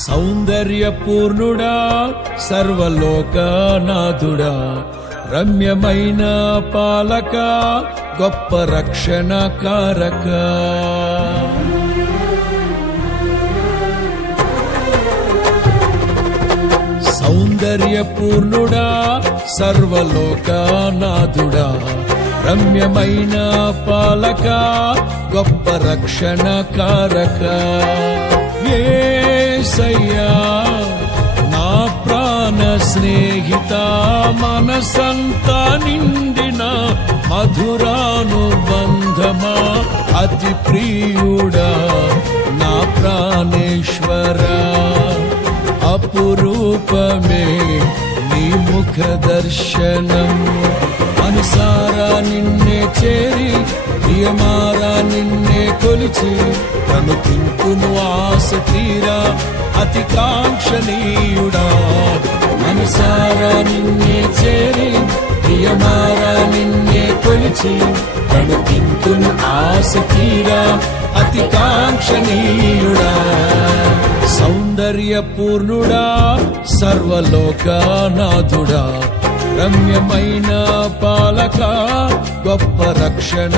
సౌందర్యపూర్ణుడా సర్వలోకనాథుడా రమ్యమైన పాలక గొప్ప రక్షణ కారక సౌందర్యపూర్ణుడా సర్వలోకనాథుడా రమ్యమైన పాలక గొప్ప రక్షణ కారక యేసయ్యా నా ప్రాణ స్నేహిత మనసంతా నిండిన మధురానుబంధమా అతి ప్రియుడా నా ప్రాణేశ్వరా అపురూపమే నీ ముఖ దర్శనం అనుసారా నిన్నే చేరి ప్రియమారా నిన్నే కొలిచి తను తింటును ఆశ తీరా అతి కాంక్షణీయుడా అనుసారా నిన్నే చేరి ప్రియమారా నిన్నే కొలిచి తను తింటును ఆశ తీరా అతి కాంక్షణీయుడా సౌందర్యపూర్ణుడా సర్వలోకనాథుడా రమ్యమైన పాలక గొప్ప రక్షణ